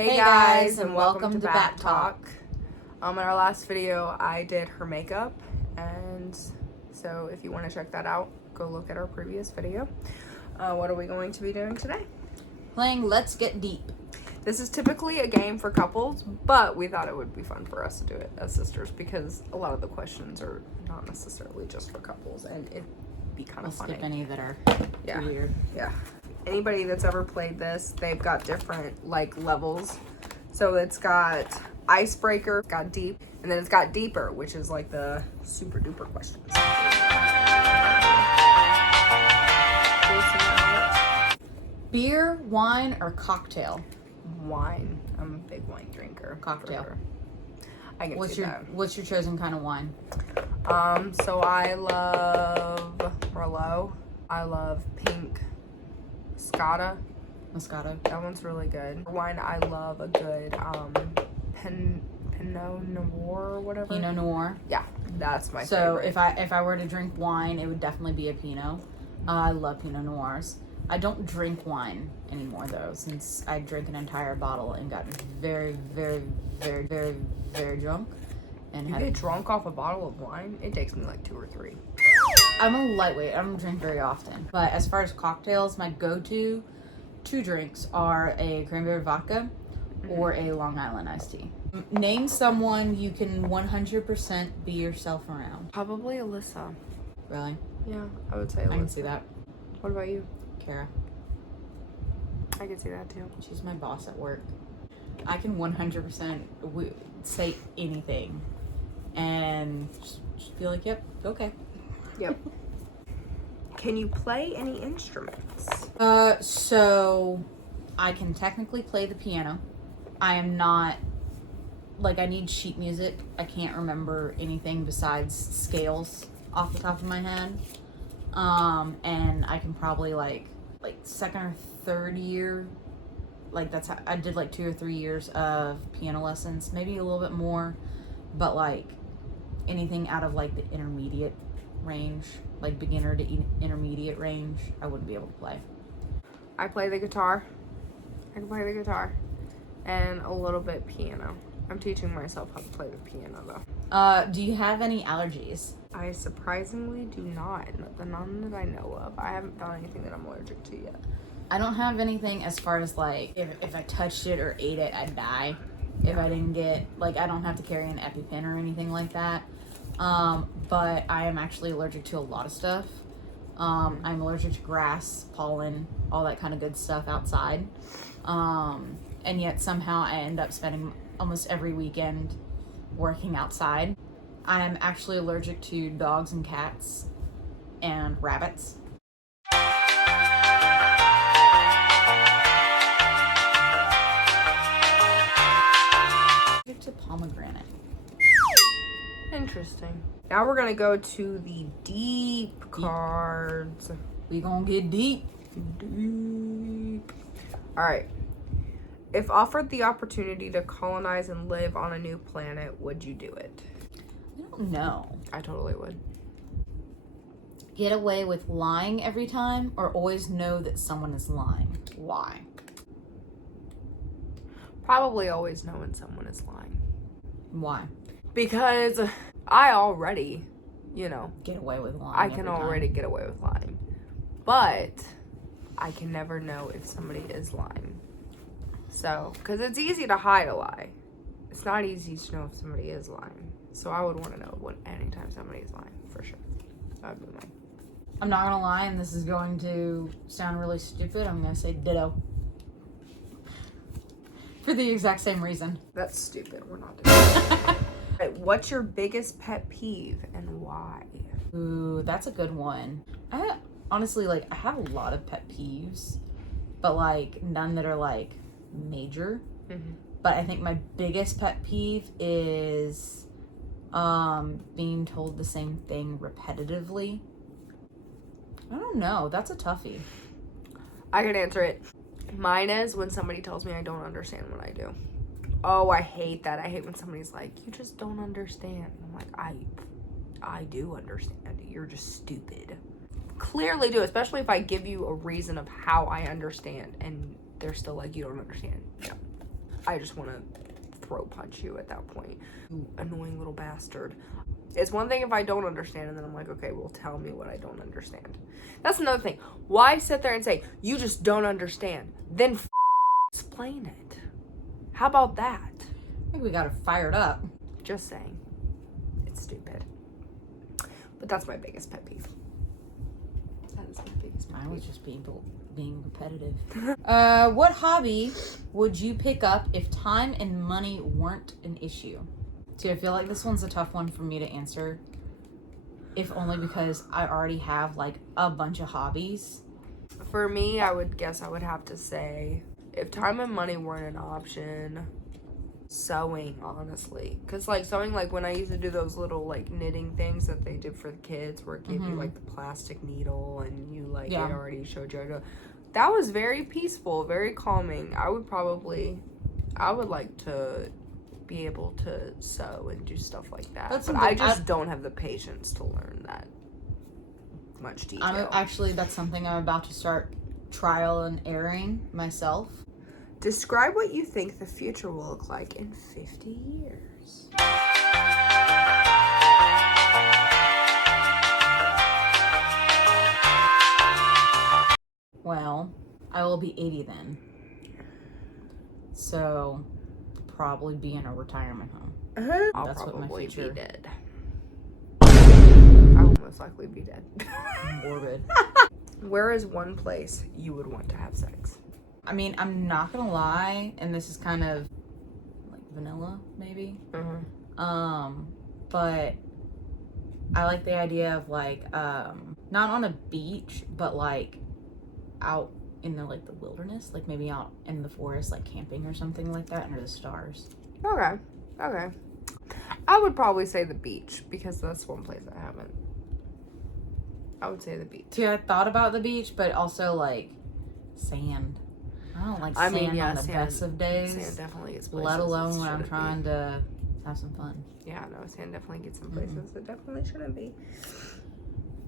Hey guys, and welcome to Bat Talk. In our last video, I did her makeup, and so if you want to check that out, go look at our previous video. What are we going to be doing today? Playing Let's Get Deep. This is typically a game for couples, but we thought it would be fun for us to do it as sisters because a lot of the questions are not necessarily just for couples, and it'd be kind of funny. Skip any that are Yeah. too weird. Yeah. Anybody that's ever played this, they've got different levels. So it's got icebreaker, it's got deep, and then it's got deeper, which is like the super duper questions. Beer, wine, or cocktail? Wine. I'm a big wine drinker. Cocktail. For sure. I can What's see your chosen kind of wine? that. So I love Merlot. I love pink Moscato. Moscato. That one's really good. Wine, I love a good Pinot Noir or whatever. Pinot Noir. Yeah, that's my So favorite. if I were to drink wine, it would definitely be a Pinot. I love Pinot Noirs. I don't drink wine anymore though, since I drank an entire bottle and got very, very, very, very, very drunk. And You get drunk off a bottle of wine? It takes me like 2 or 3. I'm a lightweight. I don't drink very often. But as far as cocktails, my go-to 2 drinks are a cranberry vodka or a Long Island iced tea. Name someone you can 100% be yourself around. Probably Alyssa. Really? Yeah, I would say Alyssa. I can see that. What about you? Kara. I can see that too. She's my boss at work. I can 100% say anything and just be like, yep, okay. Yep. Can you play any instruments? So I can technically play the piano. I am not, I need sheet music. I can't remember anything besides scales off the top of my head. And I can probably like second or third year, that's how I did 2 or 3 years of piano lessons, maybe a little bit more, but anything out of the intermediate range, beginner to intermediate range, I wouldn't be able to play. I play the guitar. I can play the guitar. And a little bit piano. I'm teaching myself how to play the piano though. Do you have any allergies? I surprisingly do not. None that I know of. I haven't found anything that I'm allergic to yet. I don't have anything as far as if I touched it or ate it, I'd die. If I didn't get, I don't have to carry an EpiPen or anything like that. But I am actually allergic to a lot of stuff. I'm allergic to grass, pollen, all that kind of good stuff outside. And yet somehow I end up spending almost every weekend working outside. I am actually allergic to dogs and cats and rabbits. Allergic to pomegranate. Interesting. Now we're gonna go to the deep cards. We gonna get deep. Deep. All right. If offered the opportunity to colonize and live on a new planet, would you do it? I don't know. I totally would. Get away with lying every time, or always know that someone is lying? Why? Probably always know when someone is lying. Why? Because I already, Get away with lying. I can every time. already get away with lying. But I can never know if somebody is lying. So, because it's easy to hide a lie. It's not easy to know if somebody is lying. So I would want to know anytime somebody is lying, for sure. That would be mine. I'm not gonna lie, and this is going to sound really stupid. I'm gonna say ditto. For the exact same reason. That's stupid. We're not doing that. Right, what's your biggest pet peeve and why? Ooh, that's a good one. I honestly, I have a lot of pet peeves, but none that are major. Mm-hmm. But I think my biggest pet peeve is being told the same thing repetitively. I don't know. That's a toughie. I can answer it. Mine is when somebody tells me I don't understand what I do. Oh, I hate that. I hate when somebody's like, you just don't understand. I'm like, I do understand. You're just stupid. Clearly do, especially if I give you a reason of how I understand and they're still like, you don't understand. No. I just want to throw punch you at that point. You annoying little bastard. It's one thing if I don't understand, and then I'm like, okay, well, tell me what I don't understand. That's another thing. Why sit there and say, you just don't understand? Then explain it. How about that? I think we got it fired up. Just saying. It's stupid. But that's my biggest pet peeve. That is my biggest pet I was peeve. just being repetitive. What hobby would you pick up if time and money weren't an issue? See, I feel like this one's a tough one for me to answer. If only because I already have like a bunch of hobbies. For me, I would guess I would have to say, if time and money weren't an option, sewing, honestly. Because like sewing, like when I used to do those little like knitting things that they did for the kids where it gave you like the plastic needle and you like it already showed you how to, that was very peaceful, very calming. I would like to be able to sew and do stuff like that. That's but I just don't have the patience to learn that much detail. That's something I'm about to start trial and erroring myself. Describe what you think the future will look like in 50 years. Well, I will be 80 then. So, probably be in a retirement home. I'll That's what my probably future- be dead. I will most likely be dead. Morbid. Where is one place you would want to have sex? I mean, I'm not gonna lie, and this is kind of like vanilla, maybe. But I like the idea of like, not on a beach, but like out in the like the wilderness, like maybe out in the forest, like camping or something like that under the stars. Okay. I would probably say the beach because that's one place I haven't. I would say the beach. See, I thought about the beach, but also like sand. I don't like sand on the best of days. Sand definitely gets places. Let alone it when I'm shouldn't trying to have some fun. Yeah, no, sand definitely gets some places it definitely shouldn't be.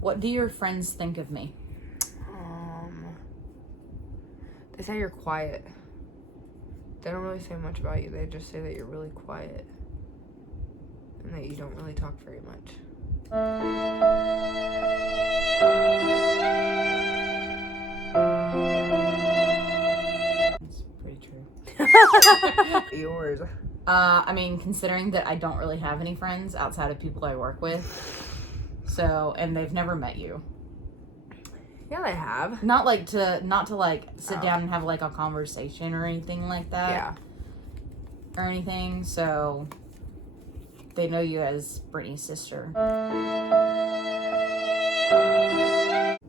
What do your friends think of me? They say you're quiet. They don't really say much about you. They just say that you're really quiet. And that you don't really talk very much. That's pretty true. Yours. I mean, considering that I don't really have any friends outside of people I work with. So, and they've never met you. Yeah, they have. Not to like sit down and have like a conversation or anything like that. Yeah. Or anything. So they know you as Brittany's sister.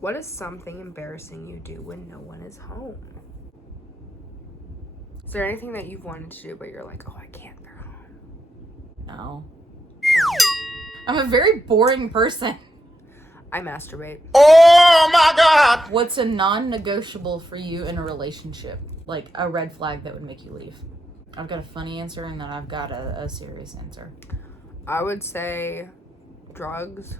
What is something embarrassing you do when no one is home? Is there anything that you've wanted to do but you're like, oh, I can't, they're home? No. I'm a very boring person. I masturbate. Oh my God! What's a non-negotiable for you in a relationship? Like a red flag that would make you leave? I've got a funny answer and then I've got a serious answer. I would say drugs.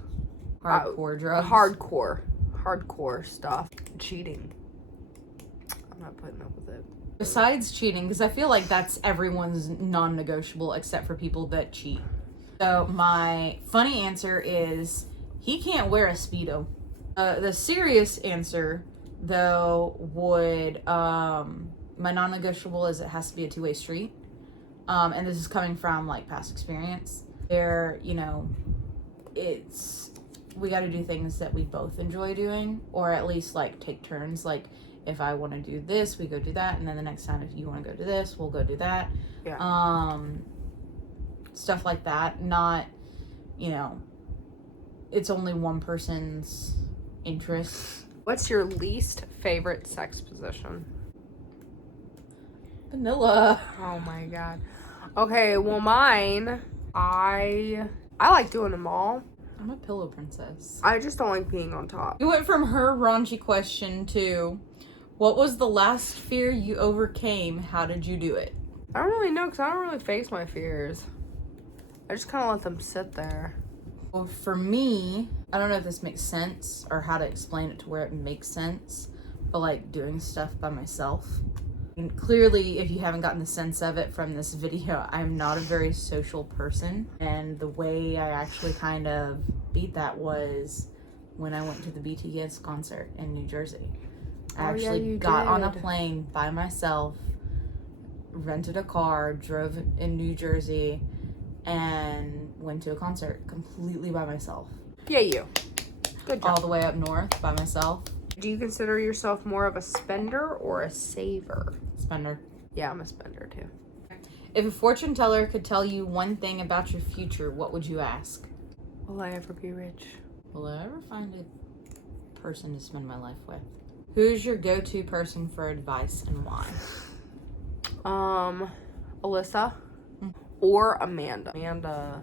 Hardcore drugs. Hardcore stuff. Cheating. I'm not putting up with it. Besides cheating, because I feel like that's everyone's non-negotiable except for people that cheat. So my funny answer is he can't wear a Speedo. The serious answer, though, would my non-negotiable is it has to be a two-way street. And this is coming from like past experience. There, we got to do things that we both enjoy doing, or at least like take turns. Like if I want to do this, we go do that, and then the next time if you want to go do this, we'll go do that. Yeah. Stuff like that. Not, it's only one person's interests. What's your least favorite sex position? Vanilla. Oh my god. Okay, well mine, I like doing them all. I'm a pillow princess. I just don't like being on top. You went from her raunchy question to, what was the last fear you overcame? How did you do it? I don't really know because I don't really face my fears. I just kind of let them sit there. Well, for me, I don't know if this makes sense or how to explain it to where it makes sense, but like doing stuff by myself. And clearly, if you haven't gotten the sense of it from this video, I'm not a very social person. And the way I actually kind of beat that was when I went to the BTS concert in New Jersey. I actually got on a plane by myself, rented a car, drove in New Jersey, and went to a concert completely by myself. Yeah, you. Good job. All the way up north by myself. Do you consider yourself more of a spender or a saver? Spender. Yeah, I'm a spender too. If a fortune teller could tell you one thing about your future, what would you ask? Will I ever be rich? Will I ever find a person to spend my life with? Who's your go-to person for advice and why? Alyssa or Amanda. Amanda,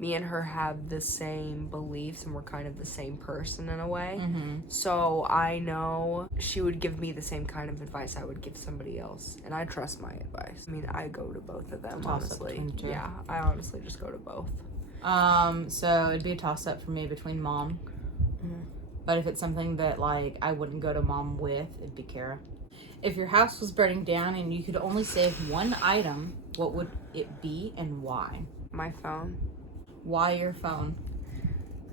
me and her have the same beliefs and we're kind of the same person in a way. So I know she would give me the same kind of advice I would give somebody else. And I trust my advice. I mean, I go to both of them, honestly. Yeah, I honestly just go to both. So it'd be a toss-up for me between Mom. But if it's something that, like, I wouldn't go to Mom with, it'd be Kara. If your house was burning down and you could only save one item, what would it be and why? My phone. Why your phone?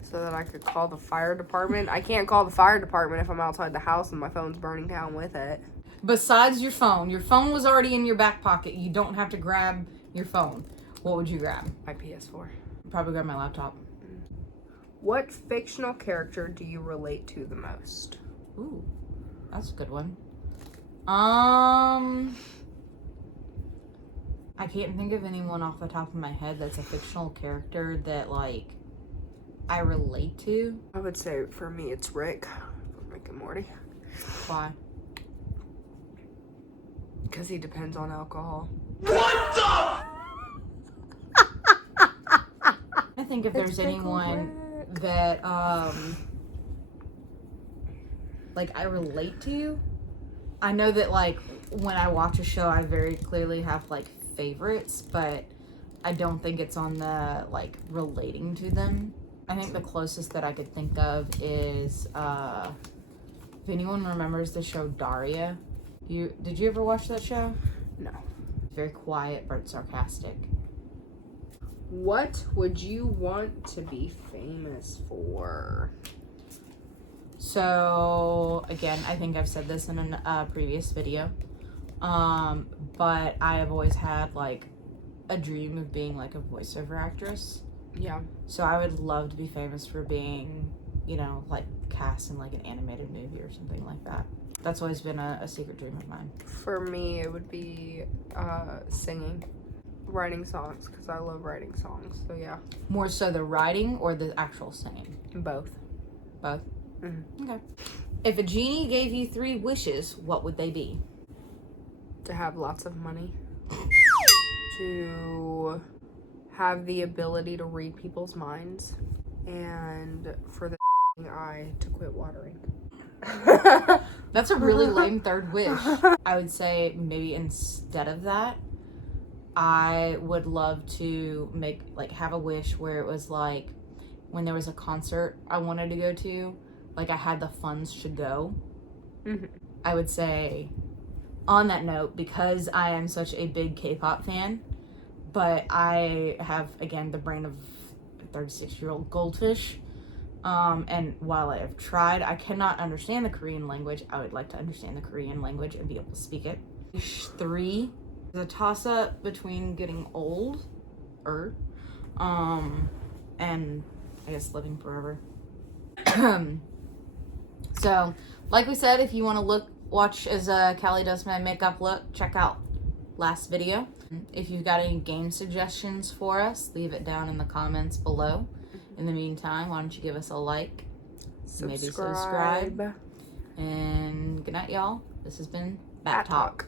So that I could call the fire department. I can't call the fire department if I'm outside the house and my phone's burning down with it. Besides your phone was already in your back pocket. You don't have to grab your phone. What would you grab? My PS4. Probably grab my laptop. What fictional character do you relate to the most? Ooh, that's a good one. I can't think of anyone off the top of my head that's a fictional character that, like, I relate to. I would say for me it's Rick from Rick and Morty. Why? Because he depends on alcohol. What the? I think if there's anyone that, like, I relate to, I know that, like, when I watch a show, I very clearly have, like, favorites, but I don't think it's on the, like, relating to them. I think the closest that I could think of is, if anyone remembers the show Daria. Did you ever watch that show? No. Very quiet, but sarcastic. What would you want to be famous for? So, again, I think I've said this in a previous video, but I have always had, like, a dream of being, like, a voiceover actress. Yeah. So I would love to be famous for being, you know, like, cast in, like, an animated movie or something like that. That's always been a secret dream of mine. For me, it would be singing. Writing songs, because I love writing songs, so yeah. More so the writing or the actual singing? Both. Both? Mm-hmm. Okay. If a genie gave you 3 wishes, what would they be? To have lots of money. To have the ability to read people's minds. And for the eye to quit watering. That's a really lame third wish. I would say maybe instead of that, I would love to have a wish where it was like when there was a concert I wanted to go to, like I had the funds to go. I would say on that note, because I am such a big K-pop fan, but I have, again, the brain of a 36-year-old goldfish. And while I have tried, I cannot understand the Korean language. I would like to understand the Korean language and be able to speak it. Wish 3 is a toss-up between getting old, and I guess living forever. So, like we said, if you want to watch as Callie does my makeup look, check out last video. If you've got any game suggestions for us, leave it down in the comments below. In the meantime, why don't you give us a like, maybe subscribe, and good night, y'all. This has been Bat Talk.